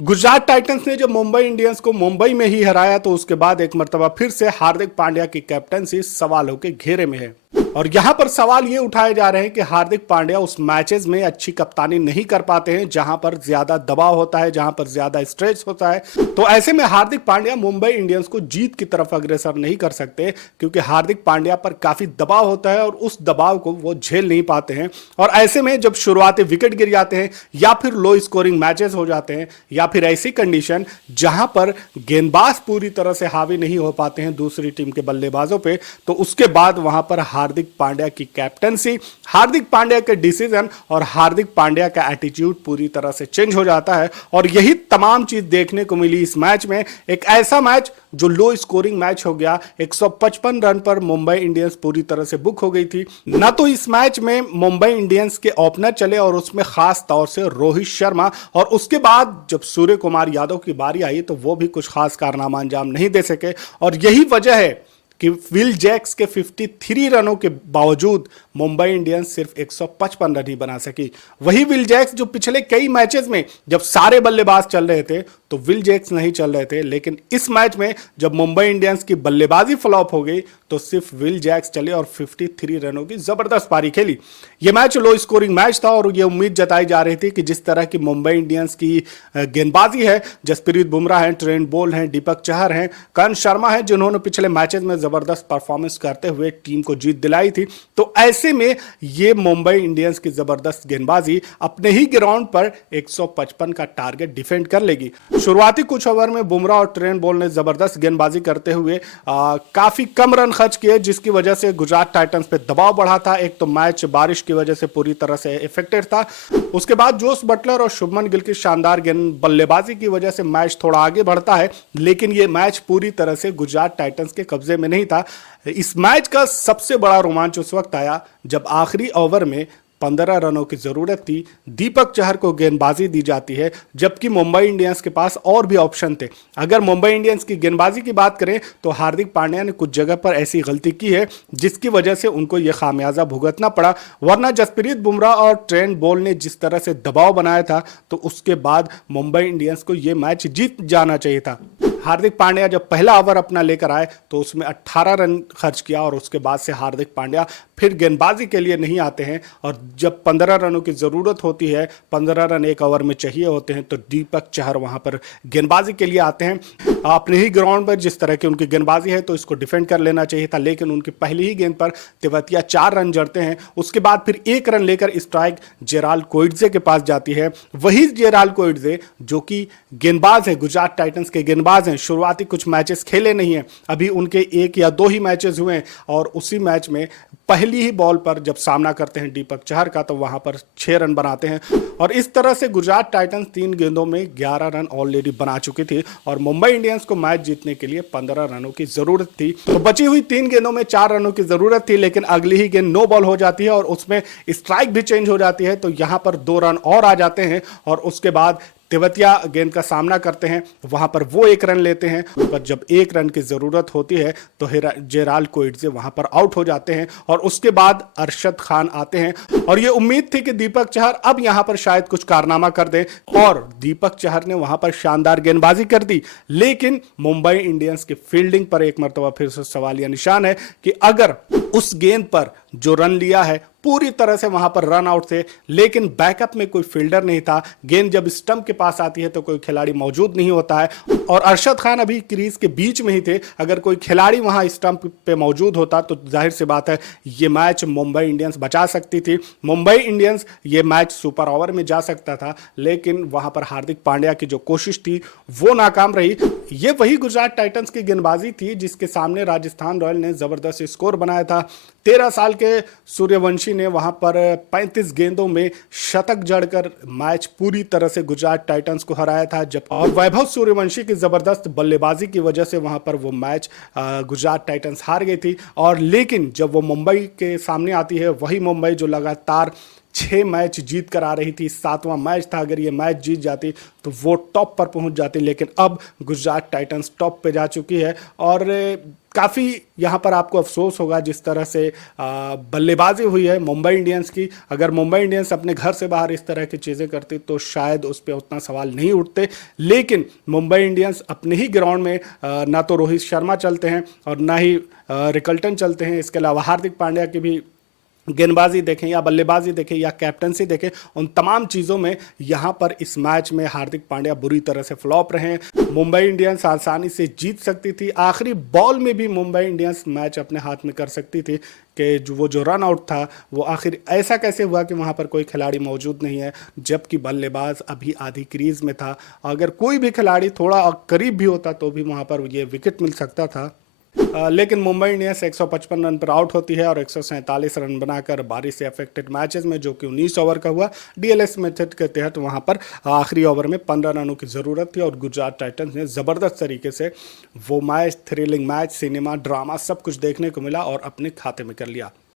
Gujarat Titans ने जब Mumbai Indians को मुंबई में ही हराया तो उसके बाद एक मर्तबा फिर से हार्दिक पांड्या की कैप्टनसी सवालों के घेरे में है। और यहां पर सवाल ये उठाए जा रहे हैं कि हार्दिक पांड्या उस मैचेस में अच्छी कप्तानी नहीं कर पाते हैं जहां पर ज्यादा दबाव होता है, जहां पर ज्यादा स्ट्रेस होता है। तो ऐसे में हार्दिक पांड्या मुंबई इंडियंस को जीत की तरफ अग्रसर नहीं कर सकते, क्योंकि हार्दिक पांड्या पर काफी दबाव होता है और उस दबाव को वो झेल नहीं पाते हैं। और ऐसे में जब शुरुआती विकेट गिर जाते हैं या फिर लो स्कोरिंग मैचेस हो जाते हैं या फिर ऐसी कंडीशन जहां पर गेंदबाज पूरी तरह से हावी नहीं हो पाते हैं दूसरी टीम के बल्लेबाजों पे, तो उसके बाद वहां पर हार्दिक पांड्या की कैप्टनसी, हार्दिक पांड्या के डिसीजन और हार्दिक पांड्या का एटीट्यूड पूरी तरह से चेंज हो जाता है। और यही तमाम चीज देखने को मिली इस मैच में। एक ऐसा मैच जो लो स्कोरिंग मैच हो गया, 155 रन पर मुंबई इंडियंस पूरी तरह से बुक हो गई थी। न तो इस मैच में मुंबई इंडियंस के ओपनर चले और उसमें खास तौर से रोहित शर्मा, और उसके बाद जब सूर्य कुमार यादव की बारी आई तो वो भी कुछ खास कारनामा अंजाम नहीं दे सके। और यही वजह है कि विल जैक्स के 53 रनों के बावजूद मुंबई इंडियंस सिर्फ 155 रन ही बना सकी। वही विल जैक्स जो पिछले कई मैचेस में जब सारे बल्लेबाज चल रहे थे तो विल जैक्स नहीं चल रहे थे, लेकिन इस मैच में जब मुंबई इंडियंस की बल्लेबाजी फ्लॉप हो गई तो सिर्फ विल जैक्स चले और 53 रनों की जबरदस्त पारी खेली। यह मैच लो स्कोरिंग मैच था और यह उम्मीद जताई जा रही थी कि जिस तरह की मुंबई इंडियंस की गेंदबाजी है, जसप्रीत बुमराह हैं, ट्रेंट बोल्ट हैं, दीपक चहर हैं, कर्ण शर्मा हैं, जिन्होंने पिछले मैचेस में जबरदस्त परफॉर्मेंस करते हुए टीम को जीत दिलाई थी, तो ऐसे में ये मुंबई इंडियंस की जबरदस्त गेंदबाजी अपने ही ग्राउंड पर 155 का टारगेट डिफेंड कर लेगी। शुरुआती कुछ ओवर में बुमराह और ट्रेंट बोल्ट ने जबरदस्त गेंदबाजी करते हुए काफी कम रन खर्च किए, जिसकी वजह से गुजरात टाइटंस पे दबाव बढ़ा था। एक तो मैच बारिश की वजह से पूरी तरह से इफेक्टेड था, उसके बाद जोस बटलर और शुभमन गिल की शानदार गेंद बल्लेबाजी की वजह से मैच थोड़ा आगे बढ़ता है, लेकिन यह मैच पूरी तरह से गुजरात टाइटंस के कब्जे में नहीं था। इस मैच का सबसे बड़ा रोमांच उस वक्त आया जब आखिरी ओवर में 15 रनों की जरूरत थी, दीपक चहर को गेंदबाजी दी जाती है, जबकि मुंबई इंडियंस के पास और भी ऑप्शन थे। अगर मुंबई इंडियंस की गेंदबाजी की बात करें तो हार्दिक पांड्या ने कुछ जगह पर ऐसी गलती की है जिसकी वजह से उनको यह खामियाजा भुगतना पड़ा, वरना जसप्रीत बुमराह और ट्रेंट बोल्ट ने जिस तरह से दबाव बनाया था तो उसके बाद मुंबई इंडियंस को यह मैच जीत जाना चाहिए था। हार्दिक पांड्या जब पहला ओवर अपना लेकर आए तो उसमें 18 रन खर्च किया और उसके बाद से हार्दिक पांड्या फिर गेंदबाजी के लिए नहीं आते हैं। और जब 15 रनों की जरूरत होती है, 15 रन एक ओवर में चाहिए होते हैं, तो दीपक चहर वहां पर गेंदबाजी के लिए आते हैं। अपने ही ग्राउंड पर जिस तरह की उनकी गेंदबाजी है तो इसको डिफेंड कर लेना चाहिए था, लेकिन उनकी पहली ही गेंद पर तेवतिया 4 रन जड़ते हैं। उसके बाद फिर 1 रन लेकर स्ट्राइक जेराल्ड कोइट्जे के पास जाती है। वही जेराल्ड कोइट्जे जो कि गेंदबाज है, गुजरात टाइटंस के गेंदबाज हैं, शुरुआती कुछ मैचेस खेले नहीं हैं, अभी उनके 1 या 2 ही मैचेस हुए हैं, और उसी मैच में पहली ही बॉल पर जब सामना करते हैं दीपक चहर का तो वहां पर 6 रन बनाते हैं। और इस तरह से गुजरात टाइटंस 3 गेंदों में 11 रन ऑलरेडी बना चुकी थी और मुंबई इंडियंस को मैच जीतने के लिए 15 रनों की जरूरत थी। तो बची हुई 3 गेंदों में 4 रनों की जरूरत थी, लेकिन अगली ही गेंद नो बॉल हो जाती है और उसमें स्ट्राइक भी चेंज हो जाती है, तो यहां पर 2 रन और आ जाते हैं। और उसके बाद तेवतिया गेंद का सामना करते हैं, वहां पर वो 1 रन लेते हैं, पर जब 1 रन की जरूरत होती है तो जेराल्ड कोइट्जे वहां पर आउट हो जाते हैं। और उसके बाद अरशद खान आते हैं और ये उम्मीद थी कि दीपक चहर अब यहां पर शायद कुछ कारनामा कर दे, और दीपक चहर ने वहां पर शानदार गेंदबाजी कर दी। लेकिन मुंबई इंडियंस की फील्डिंग पर एक मर्तबा फिर से सवालिया निशान है कि अगर उस गेंद पर जो रन लिया है पूरी तरह से वहां पर रन आउट थे, लेकिन बैकअप में कोई फील्डर नहीं था। गेंद जब स्टंप के पास आती है तो कोई खिलाड़ी मौजूद नहीं होता है, और अरशद खान अभी क्रीज के बीच में ही थे। अगर कोई खिलाड़ी वहां स्टंप पे मौजूद होता तो जाहिर सी बात है ये मैच मुंबई इंडियंस बचा सकती थी। मुंबई इंडियंस ये मैच सुपर ओवर में जा सकता था, लेकिन वहां पर हार्दिक पांड्या की जो कोशिश थी वो नाकाम रही। ये वही गुजरात टाइटंस की गेंदबाजी थी जिसके सामने राजस्थान रॉयल ने जबरदस्त स्कोर बनाया था। 13 साल के सूर्यवंशी ने वहां पर 35 गेंदों में शतक जड़कर मैच पूरी तरह से गुजरात टाइटंस को हराया था। जब और वैभव सूर्यवंशी की जबरदस्त बल्लेबाजी की वजह से वहां पर वो मैच गुजरात टाइटंस हार गई थी। और लेकिन जब वो मुंबई के सामने आती है, वही मुंबई जो लगातार 6 मैच जीत कर आ रही थी, 7वां मैच था, अगर ये मैच जीत जाती तो वो टॉप पर पहुंच जाती, लेकिन अब गुजरात टाइटंस टॉप पे जा चुकी है। और काफ़ी यहाँ पर आपको अफसोस होगा जिस तरह से बल्लेबाजी हुई है मुंबई इंडियंस की। अगर मुंबई इंडियंस अपने घर से बाहर इस तरह की चीज़ें करती तो शायद उस पर उतना सवाल नहीं उठते, लेकिन मुंबई इंडियंस अपने ही ग्राउंड में ना तो रोहित शर्मा चलते हैं और ना ही रिकल्टन चलते हैं, इसके अलावा हार्दिक पांड्या की भी गेंदबाजी देखें या बल्लेबाजी देखें या कैप्टनसी देखें, उन तमाम चीज़ों में यहाँ पर इस मैच में हार्दिक पांड्या बुरी तरह से फ्लॉप रहे हैं। मुंबई इंडियंस आसानी से जीत सकती थी, आखिरी बॉल में भी मुंबई इंडियंस मैच अपने हाथ में कर सकती थी कि जो रन आउट था वो आखिर ऐसा कैसे हुआ कि वहाँ पर कोई खिलाड़ी मौजूद नहीं है, जबकि बल्लेबाज अभी आधी क्रीज में था। अगर कोई भी खिलाड़ी थोड़ा करीब भी होता तो भी वहाँ पर ये विकेट मिल सकता था। लेकिन मुंबई इंडियंस 155 रन पर आउट होती है और 147 रन बनाकर बारिश से अफेक्टेड मैचेस में, जो कि 19 ओवर का हुआ, डीएलएस मेथड के तहत वहां पर आखिरी ओवर में 15 रनों की ज़रूरत थी और गुजरात टाइटंस ने ज़बरदस्त तरीके से वो match, thrilling match, cinema, drama सब कुछ देखने को मिला और अपने खाते में कर लिया।